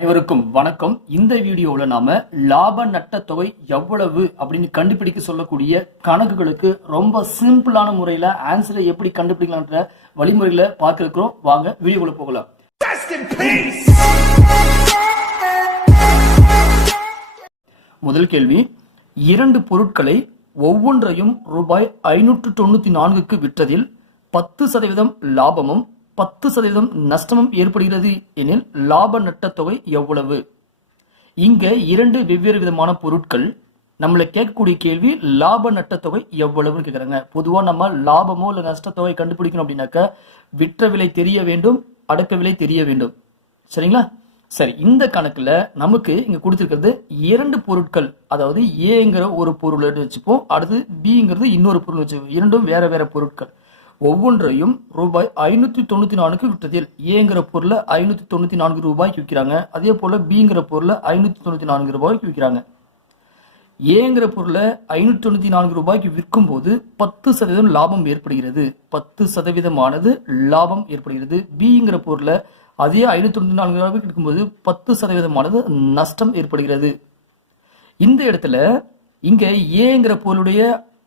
அனைவருக்கும் வணக்கம். இந்த வீடியோல நாம லாப நட்ட தொகை எவ்வளவு அப்படின்னு கண்டுபிடிக்க சொல்லக்கூடிய கணக்குகளுக்கு ரொம்ப சிம்பிளான முறையில ஆன்சரை எப்படி கண்டுபிடிக்கலாம்ன்ற வழிமுறைகளை பார்க்க இருக்கிறோம் வாங்க வீடியோக்குள்ள போகலாம். முதல் கேள்வி இரண்டு பொருட்களை ஒவ்வொன்றையும் ரூபாய் ஐநூற்று தொண்ணூத்தி நான்குக்கு விற்றதில் பத்து சதவீதம் லாபமும் பத்து சதவீதம் நஷ்டமும் ஏற்படுகிறது எனில் லாப நட்ட தொகை எவ்வளவு? இங்க இரண்டு வெவ்வேறு விதமான பொருட்கள் நம்மளை கேட்கக்கூடிய கேள்வி லாப நட்ட தொகை எவ்வளவுன்னு கேக்குறாங்க பொதுவா நம்ம லாபமோ இல்ல நஷ்டத்தொகை கண்டுபிடிக்கணும் அப்படின்னாக்க விற்ற விலை தெரிய வேண்டும் அடக்க விலை தெரிய வேண்டும். சரிங்களா? சரி இந்த கணக்குல நமக்கு இங்க கொடுத்துருக்கிறது இரண்டு பொருட்கள். அதாவது ஏங்கிற ஒரு பொருள் வச்சுப்போம். அடுத்து பிங்கிறது இன்னொரு பொருள் வச்சுப்போம். இரண்டும் வேற வேற பொருட்கள். ஒவ்வொன்றையும் ரூபாய் ஐநூத்தி தொண்ணூத்தி நான்கு விற்றதில் ஏங்கிற பொருளை ஐநூத்தி தொண்ணூத்தி நான்கு ரூபாய்க்கு விற்கிறாங்க அதே போல பிங்கிற பொருளை ஐநூத்தி தொண்ணூத்தி நான்கு ரூபாய்க்கு விற்கிறாங்க ஏங்கிற பொருளை ஐநூத்தி தொண்ணூத்தி நான்கு ரூபாய்க்கு விற்கும் போது பத்து சதவீதம் லாபம் ஏற்படுகிறது. பத்து சதவீதமானது லாபம் ஏற்படுகிறது. பிங்கிற பொருளை அதே ஐநூத்தி தொண்ணூத்தி நான்கு ரூபாய்க்கு விற்கும்போது பத்து சதவீதமானது நஷ்டம் ஏற்படுகிறது. இந்த இடத்துல இங்க ஏங்கிற பொருளுடைய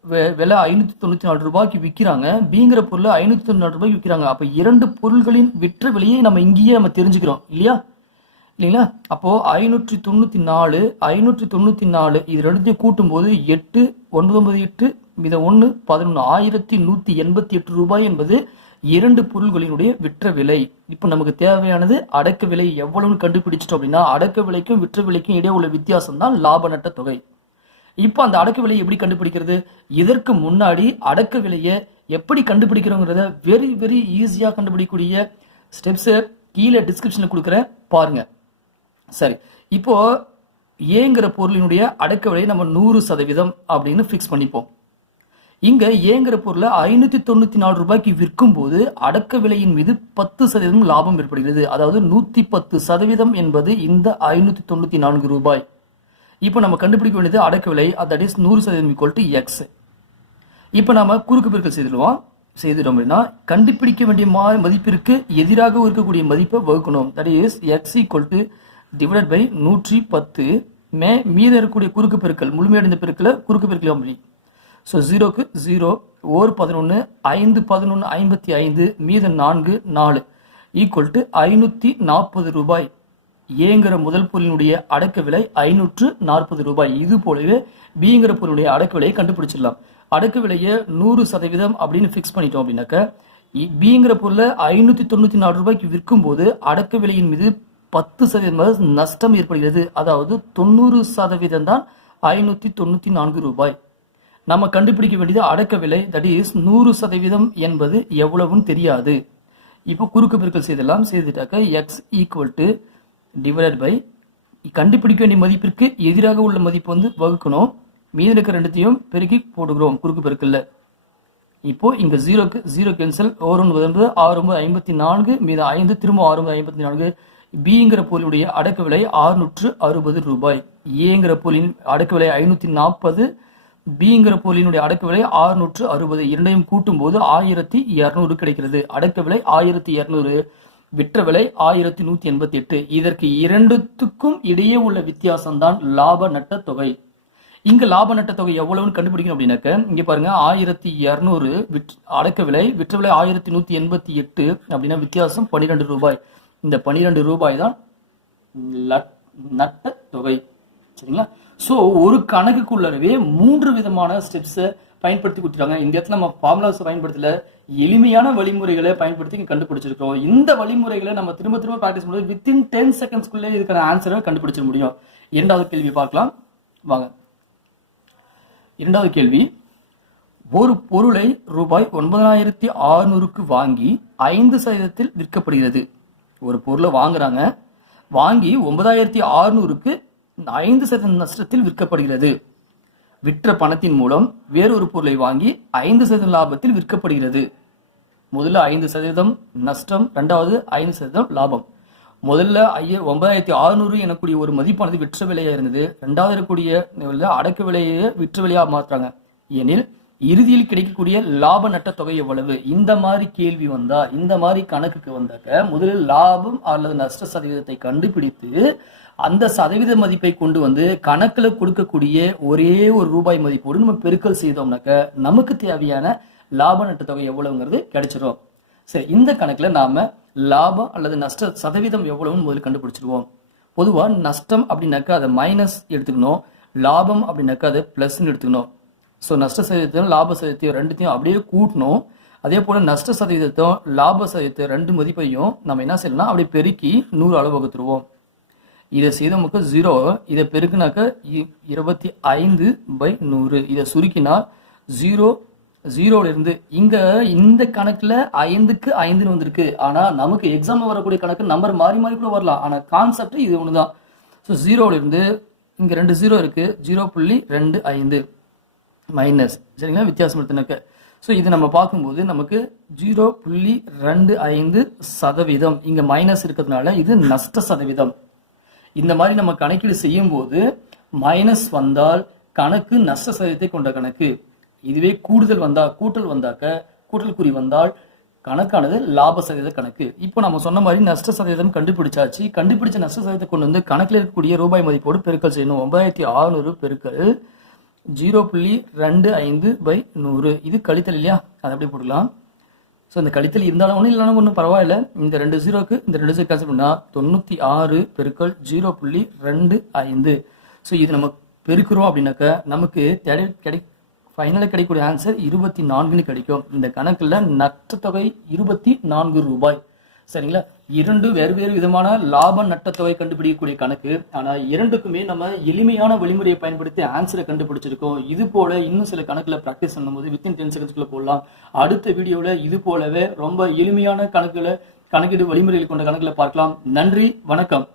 விலை ஐநூத்தி தொண்ணூத்தி நாலு ரூபாய்க்கு விற்கிறாங்க பிங்கிற பொருள் ஐநூத்தி தொண்ணூத்தி நாலு ரூபாய்க்கு விற்கிறாங்க அப்ப இரண்டு பொருள்களின் விற்ற விலையை நம்ம இங்கேயே நம்ம தெரிஞ்சுக்கிறோம். இல்லையா? இல்லைங்களா? அப்போ ஐநூற்றி தொண்ணூற்றி நாலு ஐநூற்றி தொண்ணூற்றி நாலு இது ரெண்டுத்தையும் கூட்டும் போது எட்டு ஒன்பது ஒன்பது எட்டு மித ஒன்று பதினொன்று ஆயிரத்தி நூற்றி எண்பத்தி எட்டு ரூபாய் என்பது இரண்டு பொருள்களினுடைய விற்ற விலை. இப்போ நமக்கு தேவையானது அடக்க விலை எவ்வளவுன்னு கண்டுபிடிச்சிட்டோம் அப்படின்னா அடக்க விலைக்கும் விற்ற விலைக்கும் இடையே உள்ள வித்தியாசம் தான் லாப நட்ட தொகை. இப்போ அந்த அடக்கு விலையை எப்படி கண்டுபிடிக்கிறது? இதற்கு முன்னாடி அடக்கு விலையை எப்படி கண்டுபிடிக்கிறோங்கிறத வெரி வெரி ஈஸியாக கண்டுபிடிக்கக்கூடிய ஸ்டெப்ஸை கீழே டிஸ்கிரிப்ஷனில் கொடுக்குறேன். பாருங்க. சரி. இப்போ ஏங்கிற பொருளினுடைய அடக்க விலையை நம்ம நூறு சதவீதம் அப்படின்னு ஃபிக்ஸ் பண்ணிப்போம். இங்க ஏங்கிற பொருளை ஐநூத்தி தொண்ணூத்தி நாலு ரூபாய்க்கு விற்கும் போது அடக்க விலையின் மீது பத்து சதவீதம் லாபம் ஏற்படுகிறது. அதாவது நூத்தி பத்து சதவீதம் என்பது இந்த ஐநூத்தி தொண்ணூத்தி நான்கு ரூபாய். இப்போ நம்ம கண்டுபிடிக்க வேண்டியது அடக்க விலை தட் இஸ் நூறு சதவீதம் ஈக்குவல் டு எக்ஸ் இப்போ நம்ம குறுக்கு பெருக்கல் செய்திடுவோம். செய்திடும் அப்படின்னா கண்டுபிடிக்க வேண்டிய மா மதிப்பிற்கு எதிராக இருக்கக்கூடிய மதிப்பை வகுக்கணும். That is X equal to divided by நூற்றி பத்து. மே மீத இருக்கக்கூடிய குறுக்கு பெருக்கல் முழுமையடைந்த பெருக்கில் குறுக்கு பெருக்கல் அப்படி. ஸோ ஜீரோக்கு ஜீரோ ஓர் பதினொன்று ஐந்து பதினொன்று ஐம்பத்தி ஐந்து மீதம் நான்கு நாலு. ஈக்குவல் டு ஐநூற்றி நாற்பது ரூபாய். ஏங்கிற முதல் பொருளினுடைய அடக்க விலை ஐநூற்று நாற்பது ரூபாய். இது போலவே பிங்கிற பொருளுடைய அடக்க விலையை கண்டுபிடிச்சிடலாம். அடக்க விலையை நூறு சதவீதம் அப்படின்னு ஃபிக்ஸ் பண்ணிட்டோம் அப்படின்னாக்க இ- பிங்கிற பொருளை ஐநூத்தி தொண்ணூத்தி நாலு ரூபாய்க்கு விற்கும் போது அடக்க விலையின் மீது பத்து சதவீதம் நஷ்டம் ஏற்படுகிறது. அதாவது தொண்ணூறு சதவீதம் தான் ஐநூத்தி தொண்ணூத்தி நான்கு ரூபாய். நம்ம கண்டுபிடிக்க வேண்டியது அடக்க விலை தட் இஸ் நூறு சதவீதம் என்பது எவ்வளவுன்னு தெரியாது. இப்போ குறுக்கு பெருக்கல் செய்தெல்லாம் செய்துட்டாக்க X equal to divided by கண்டுபிடிக்க வேண்டிய மதிப்பிற்கு எதிராக உள்ள மதிப்பு வந்து வகுக்கணும். மீதி இருக்கிற ரெண்டுத்தையும் பெருக்கி போடுகிறோம் குறுக்கு பெருக்கில். இப்போ இங்க ஜீரோக்கு ஜீரோ கேன்சல் ஓர் ஒன்பது என்பது ஆறு ஒன்பது ஐம்பத்தி நான்கு மீது ஐந்து திரும்ப ஆறு ஒன்பது ஐம்பத்தி நான்கு. பிங்கிற பொருளுடைய அடக்க விலை ஆறுநூற்று அறுபது ரூபாய். ஏங்கிற பொருளின் அடக்க விலை ஐநூத்தி நாற்பது. பிங்கிற பொருளினுடைய அடக்க விலை ஆறுநூற்று அறுபது. இரண்டையும் கூட்டும் போது ஆயிரத்தி இரநூறு கிடைக்கிறது. அடக்க விலை ஆயிரத்தி இரநூறு. விற்ற விலை ஆயிரத்தி நூத்தி எண்பத்தி எட்டு. இதற்கு இரண்டுத்துக்கும் இடையே உள்ள வித்தியாசம் தான் லாப நட்ட தொகை. இங்க லாப நட்ட தொகை எவ்வளவுன்னு கண்டுபிடிக்கணும் அப்படின்னாக்க இங்க பாருங்க ஆயிரத்தி இருநூறு அடக்க விலை விற்ற விலை ஆயிரத்தி நூத்தி எண்பத்தி எட்டு அப்படின்னா வித்தியாசம் பன்னிரெண்டு ரூபாய். இந்த பன்னிரெண்டு ரூபாய் தான் நட்ட தொகை. சரிங்களா? சோ ஒரு கணக்குக்குள்ளவே மூன்று விதமான ஸ்டெப்ஸை பயன்படுத்தி கொடுத்துருக்காங்க இந்த இடத்துல நம்ம ஃபார்முலாஸ் பயன்படுத்தல. எளிமையான வழிமுறைகளை பயன்படுத்தி கண்டுபிடிச்சிருக்கோம் இந்த வழிமுறைகளை நம்ம திரும்ப திரும்ப ப்ராக்டிஸ் பண்ணுறது வித்தின் டென் செகண்ட்ஸ்குள்ளே இதுக்கான ஆன்சரை கண்டுபிடிச்சிட முடியும். இரண்டாவது கேள்வி பார்க்கலாம். வாங்க. இரண்டாவது கேள்வி. ஒரு பொருளை ரூபாய் ஒன்பதாயிரத்தி அறுநூறுக்கு வாங்கி ஐந்து சதவீதத்தில் விற்கப்படுகிறது. ஒரு பொருளை வாங்குறாங்க. வாங்கி ஒன்பதாயிரத்தி அறுநூறுக்கு ஐந்து சதவீத நஷ்டத்தில் விற்கப்படுகிறது. விற்ற பணத்தின் மூலம் வேறொரு பொருளை வாங்கி ஐந்து சதவீதம் லாபத்தில் விற்கப்படுகிறது. முதல்ல ஐந்து சதவீதம் நஷ்டம் ரெண்டாவது ஐந்து சதவீதம் லாபம். முதல்ல ஐய ஒன்பதாயிரத்தி அறுநூறு எனக்கூடிய ஒரு மதிப்பானது விற்ற விலையா இருந்தது. ரெண்டாவது இருக்கக்கூடிய அடக்க விலையை விற்ற விலையா மாற்றுறாங்க எனில் இறுதியில் கிடைக்கக்கூடிய லாப நட்ட தொகை எவ்வளவு? இந்த மாதிரி கேள்வி வந்தா இந்த மாதிரி கணக்குக்கு வந்தாக்க முதலில் லாபம் அல்லது நஷ்ட சதவீதத்தை கண்டுபிடித்து அந்த சதவீத மதிப்பை கொண்டு வந்து கணக்கில் கொடுக்கக்கூடிய ஒரே ஒரு ரூபாய் மதிப்போடு நம்ம பெருக்கல் செய்தோம்னாக்க நமக்கு தேவையான லாப நட்ட தொகை எவ்வளவுங்கிறது கிடைச்சிரும். சரி இந்த கணக்குல நாம லாபம் அல்லது நஷ்ட சதவீதம் எவ்வளவுன்னு முதல்ல கண்டுபிடிச்சிருவோம். பொதுவா நஷ்டம் அப்படின்னாக்கா அதை மைனஸ் எடுத்துக்கணும் லாபம் அப்படின்னாக்கா அதை பிளஸ்ன்னு எடுத்துக்கணும். ஸோ நஷ்ட சதவீதத்தையும் லாப சதவீதத்தையும் ரெண்டுத்தையும் அப்படியே கூட்டணும். அதே போல் நஷ்ட சதவீதத்தையும் லாப சதவீதத்தை ரெண்டு மதிப்பையும் நம்ம என்ன செய்யணும்னா அப்படியே பெருக்கி நூறு அளவு வகுத்துருவோம். இதை செய்தமுக்கு ஜீரோ இதை பெருக்குனாக்க இ- இருபத்தி ஐந்து பை நூறு. இதை சுருக்கினா ஜீரோ ஜீரோலேருந்து இங்கே இந்த கணக்கில் ஐந்துக்கு ஐந்துன்னு வந்திருக்கு. ஆனால் நமக்கு எக்ஸாம் வரக்கூடிய கணக்கு நம்பர் மாறி மாறி கூட வரலாம். ஆனால் கான்செப்ட் இது ஒன்று தான் ஸோ ஜீரோலேருந்து இங்கே ரெண்டு ஜீரோ இருக்குது ஜீரோ புள்ளி ரெண்டு ஐந்து. மைனஸ் சரிங்களா? வித்தியாசம் ஸோ இது நம்ம பார்க்கும்போது நமக்கு ஜீரோ புள்ளி ரெண்டு ஐந்து சதவீதம். இங்கே மைனஸ் இருக்கிறதுனால இது நஷ்ட சதவீதம். இந்த மாதிரி நம்ம கணக்கீடு செய்யும் போது மைனஸ் வந்தால் கணக்கு நஷ்ட சதவீதத்தை கொண்ட கணக்கு. இதுவே கூடுதல் வந்தா கூட்டல் வந்தாக்க கூட்டல் குறி வந்தால் கணக்கானது லாப சதவீத கணக்கு. இப்போ நம்ம சொன்ன மாதிரி நஷ்ட சதவீதம் கண்டுபிடிச்சாச்சு. கண்டுபிடிச்ச நஷ்ட சதவீதத்தை கொண்டு வந்து கணக்கில் இருக்கக்கூடிய ரூபாய் மதிப்போடு பெருக்கல் செய்யணும். ஒன்பதாயிரத்தி ஆறுநூறு பெருக்கல். ஜீரோ புள்ளி ரெண்டு ஐந்து பை நூறு. இது கழித்தல் இல்லையா? அதை அப்படியே போட்டுக்கலாம். ஸோ இந்த கழித்தல் இருந்தாலும் ஒன்றும் இல்லைனா ஒன்றும் பரவாயில்ல. இந்த ரெண்டு ஜீரோக்கு இந்த ரெண்டு ஜீரோ கேன்சல் பண்ணால் தொண்ணூற்றி ஆறு பெருக்கள் ஜீரோ புள்ளி ரெண்டு ஐந்து. ஸோ இது நம்ம பெருக்கிறோம் அப்படின்னாக்க நமக்கு கிடை கிடை ஃபைனலாக கிடைக்கக்கூடிய ஆன்சர் இருபத்தி நான்குன்னு கிடைக்கும். இந்த கணக்கில் நட்டத்தொகை இருபத்தி நான்கு ரூபாய். சரிங்களா? இரண்டு வேறு வேறு விதமான லாப நட்டத்தொகை கண்டுபிடிக்கக்கூடிய கணக்கு. ஆனால் இரண்டுக்குமே நம்ம எளிமையான வழிமுறையை பயன்படுத்தி ஆன்சரை கண்டுபிடிச்சிருக்கோம். இது போல இன்னும் சில கணக்கில் ப்ராக்டிஸ் பண்ணும்போது வித்தின் டென் செகண்ட்ஸ்க்குள்ள போடலாம். அடுத்த வீடியோவில் இது போலவே ரொம்ப எளிமையான கணக்குகளை கணக்கீடு வழிமுறைகள் கொண்ட கணக்கில் பார்க்கலாம். நன்றி வணக்கம்.